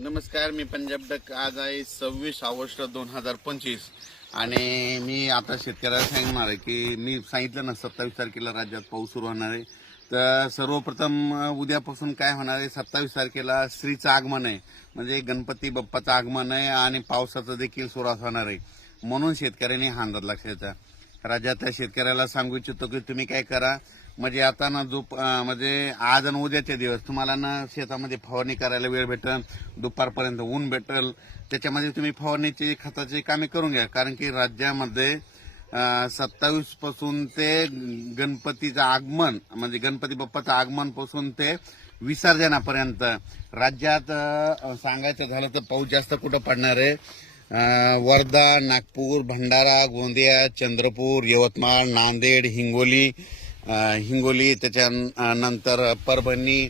नमस्कार मी पंजाब डक आज आहे सव्वीस ऑगस्ट दोन हजार पंचवीस आणि मी आता शेतकऱ्याला सांगणार आहे की मी सांगितलं ना सत्तावीस तारखेला राज्यात पाऊस सुरू होणार आहे तर सर्वप्रथम उद्यापासून काय होणार आहे सत्तावीस तारखेला स्त्रीचं आगमन आहे म्हणजे गणपती बाप्पाचं आगमन आहे आणि पावसाचं देखील सुरुवात होणार आहे म्हणून शेतकऱ्यांनी हा अंदाज लक्षायचा राज्यातल्या शेतकऱ्याला सांगू इच्छितो की तुम्ही काय करा म्हणजे आता ना दुप म्हणजे आज आणि उद्याचे दिवस तुम्हाला ना शेतामध्ये फवारणी करायला वेळ भेटल दुपारपर्यंत ऊन भेटल त्याच्यामध्ये तुम्ही फवारणीची खताची कामे करून घ्या कारण की राज्यामध्ये सत्तावीस पासून ते गणपतीचं आगमन म्हणजे गणपती बाप्पाचं आगमन पासून ते विसर्जनापर्यंत राज्यात सांगायचं झालं तर पाऊस जास्त कुठं पडणार आहे वर्धा नागपूर भंडारा गोंदिया चंद्रपूर यवतमाळ नांदेड हिंगोली हिंगोली त्याच्यानंतर परभणी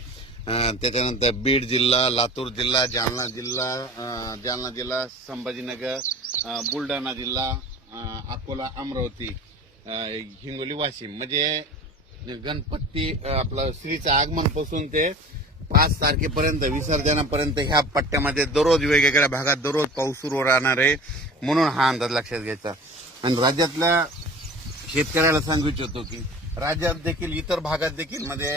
त्याच्यानंतर बीड जिल्हा लातूर जिल्हा जालना जिल्हा जालना जिल्हा संभाजीनगर बुलढाणा जिल्हा अकोला अमरावती हिंगोली वाशिम म्हणजे गणपती आपलं श्रीचं आगमनपासून ते पाच तारखेपर्यंत विसर्जनापर्यंत ह्या पट्ट्यामध्ये दररोज वेगवेगळ्या भागात दररोज पाऊस सुरू राहणार आहे म्हणून हा अंदाज लक्षात घ्यायचा आणि राज्यातल्या शेतकऱ्याला सांगू इच्छितो की राज्यात देखील इतर भागात देखील म्हणजे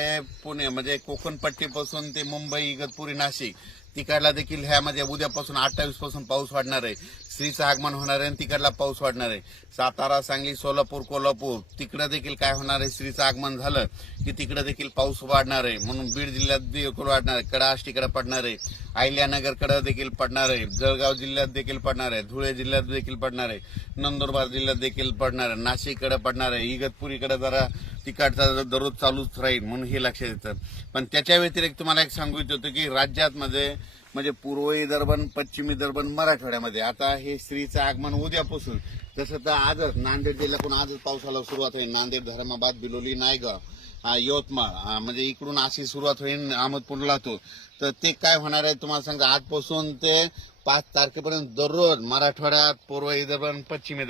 पुणे म्हणजे कोकणपट्टीपासून ते मुंबई इगतपुरी नाशिक तिकडला देखील ह्यामध्ये उद्यापासून अठ्ठावीस पासून पाऊस वाढणार आहे श्रीचं आगमन होणार आहे आणि तिकडला पाऊस वाढणार आहे सातारा सांगली सोलापूर कोल्हापूर तिकडं देखील काय होणार आहे श्रीचं आगमन झालं की तिकडं देखील पाऊस वाढणार आहे म्हणून बीड जिल्ह्यात देखील वाढणार आहे कडाष्टीकडे पडणार आहे अहिल्यानगरकडे देखील पडणार आहे जळगाव जिल्ह्यात देखील पडणार आहे धुळे जिल्ह्यात देखील पडणार आहे नंदुरबार जिल्ह्यात देखील पडणार आहे नाशिककडे पडणार आहे इगतपुरीकडे जरा तिकडचा दररोज चालूच राहील म्हणून हे लक्षात येतं पण त्याच्या व्यतिरिक्त तुम्हाला एक सांगू इच्छितो की राज्यात मध्ये म्हणजे पूर्व विदर्भन पश्चिमी विदर्भन मराठवाड्यामध्ये आता हे स्त्रीचं आगमन उद्यापासून जसं तर आजच नांदेड जिल्ह्यातून आजच पावसाला सुरुवात होईल नांदेड धर्माबाद बिलोली नायगाव यवतमाळ म्हणजे इकडून अशी सुरुवात होईल अहमदपूर तो तर ते काय होणार आहे तुम्हाला सांगा आजपासून ते पाच तारखेपर्यंत दररोज मराठवाड्यात पूर्व विदर्भन पश्चिम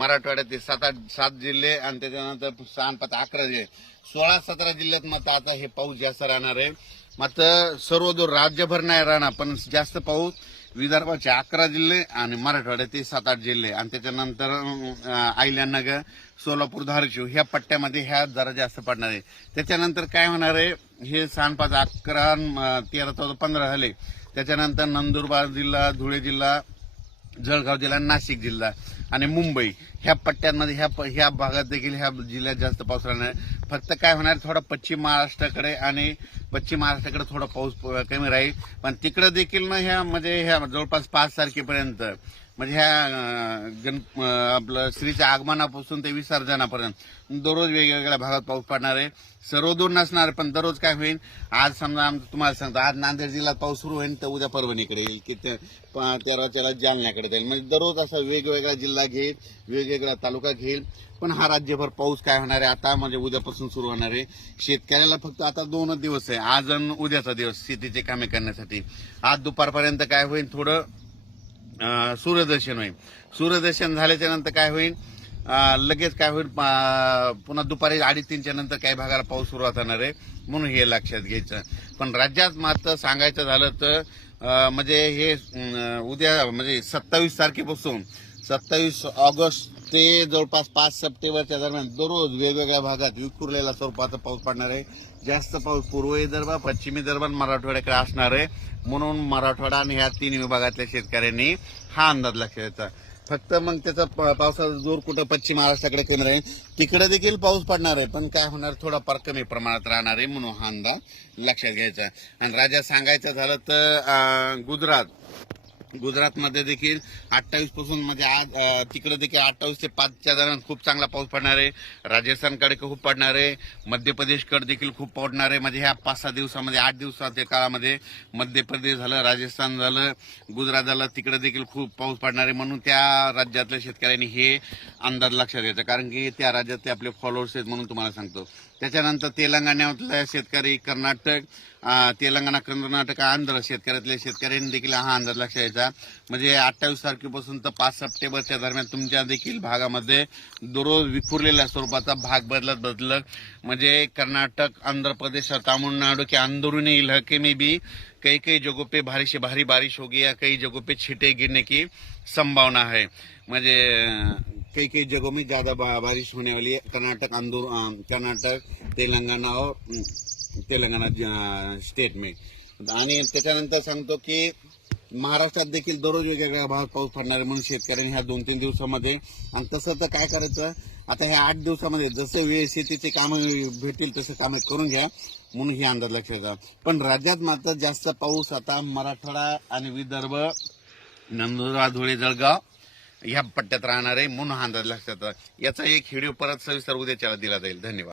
मराठवाड्यात ते सात आठ सात जिल्हे आणि त्याच्यानंतर सहा पाच अकरा जिल्हे सोळा सतरा जिल्ह्यात मात्र आता हे पाऊस जास्त राहणार आहे मात्र सर्व जो राज्यभर नाही राहणार पण जास्त पाऊस विदर्भाचे अकरा जिल्हे आणि मराठवाड्याचे सात आठ जिल्हे आणि त्याच्यानंतर आयल्यानगर सोलापूर धारशिव ह्या पट्ट्यामध्ये ह्या जरा जास्त पडणार आहे त्याच्यानंतर काय होणार आहे हे सांडपाच अकरा तेरा चौदा पंधरा झाले त्याच्यानंतर नंदुरबार जिल्हा धुळे जिल्हा जळगाव जिल्हा नाशिक जिल्हा आणि मुंबई ह्या पट्ट्यांमध्ये ह्या ह्या भागात देखील ह्या जिल्ह्यात जास्त पाऊस राहणार फक्त काय होणार थोडा पश्चिम महाराष्ट्राकडे आणि पश्चिम महाराष्ट्राकडे थोडा पाऊस कमी राहील पण तिकडे देखील ना ह्या म्हणजे ह्या जवळपास पाच तारखेपर्यंत म्हणजे ह्या गण आपलं श्रीच्या आगमनापासून ते विसर्जनापर्यंत दररोज वेगवेगळ्या भागात पाऊस पडणार आहे सर्व दूर नसणार पण दररोज काय होईल आज समजा आम तुम्हाला सांगतो आज नांदेड जिल्ह्यात पाऊस सुरू होईल तर उद्या परभणीकडे येईल की तेरा त्याला जालन्याकडे जाईल म्हणजे दररोज असा वेगवेगळा जिल्हा घेईल वेगवेगळा तालुका घेईल पण हा राज्यभर पाऊस काय होणार आहे आता म्हणजे उद्यापासून सुरू होणार आहे शेतकऱ्याला फक्त आता दोनच दिवस आहे आज आणि उद्याचा दिवस शेतीचे कामे करण्यासाठी आज दुपारपर्यंत काय होईल थोडं सूर्यदर्शन होईल सूर्यदर्शन झाल्याच्या नंतर काय होईल लगेच काय होईल पुन्हा दुपारी अडीच तीनच्या नंतर काही भागाला पाऊस सुरुवात होणार आहे म्हणून हे लक्षात घ्यायचं पण राज्यात मात्र सांगायचं झालं तर म्हणजे हे उद्या म्हणजे सत्तावीस तारखेपासून सत्तावीस ऑगस्ट ते जवळपास पाच सप्टेंबरच्या दरम्यान दररोज वेगवेगळ्या भागात विखुरलेल्या स्वरूपाचा पाऊस पडणार आहे जास्त पाऊस पूर्व विदर्भ पश्चिमी विदर्भात मराठवाड्याकडे असणार आहे म्हणून मराठवाडा आणि ह्या तीन विभागातल्या शेतकऱ्यांनी हा अंदाज लक्षात घ्यायचा फक्त मग त्याचा पावसाचा जोर कुठं पश्चिम महाराष्ट्राकडे केंद्र आहे तिकडे देखील पाऊस पडणार आहे पण काय होणार थोडा फार कमी प्रमाणात राहणार आहे म्हणून हा अंदाज लक्षात घ्यायचा आणि राजा सांगायचं झालं तर गुजरात गुजरातमध्ये देखील अठ्ठावीसपासून पासून म्हणजे आज तिकडे देखील अठ्ठावीस ते पाचच्या दरम्यान खूप चांगला पाऊस पडणार आहे राजस्थानकडे खूप पडणार आहे मध्य प्रदेशकडे देखील खूप पडणार आहे म्हणजे ह्या पाच सहा दिवसामध्ये आठ दिवसाच्या काळामध्ये मध्य प्रदेश झालं राजस्थान झालं गुजरात झालं तिकडे देखील खूप पाऊस पडणार आहे म्हणून त्या राज्यातल्या शेतकऱ्यांनी हे अंदाज लक्षात घ्यायचा कारण की त्या राज्यातले आपले फॉलोअर्स आहेत म्हणून तुम्हाला सांगतो त्याच्यानंतर तेलंगणातल्या शेतकरी कर्नाटक तेलंगणा कर्नाटक आंध्र शेतकऱ्यातल्या शेतकऱ्यांनी देखील हा अंदाज लक्षात यायचा म्हणजे अठ्ठावीस तारखेपासून तर पाच सप्टेंबरच्या दरम्यान तुमच्या देखील भागामध्ये दररोज विखुरलेल्या स्वरूपाचा भाग बदलत बदलत म्हणजे कर्नाटक आंध्र प्रदेश तामिळनाडू तमिलनाडु के इलाके मे बी कई काही जगहों पे भारी से भारी बारिश होगी या काही जगहों पे छिटे गिरने की संभावना है म्हणजे काही काही जगहों में ज़्यादा बारिश होने वाली है कर्नाटक आंदोलन कर्नाटक तेलंगाना और तेलंगणा स्टेटमेंट आणि त्याच्यानंतर सांगतो की महाराष्ट्रात देखील दररोज वेगवेगळ्या भागात पाऊस पडणार आहे म्हणून शेतकऱ्यांनी ह्या दोन तीन दिवसामध्ये आणि तसं तर काय करायचं आता ह्या आठ दिवसामध्ये जसे वेळ शेतीचे कामं भेटतील तसे कामं करून घ्या म्हणून ही अंदाज लक्षात घ्या पण राज्यात मात्र जास्त पाऊस आता मराठवाडा आणि विदर्भ नंदुरबार धुळे जळगाव ह्या पट्ट्यात राहणार आहे म्हणून हा अंदाज लक्षात याचा एक व्हिडिओ परत सविस्तर उद्याच्याला दिला जाईल धन्यवाद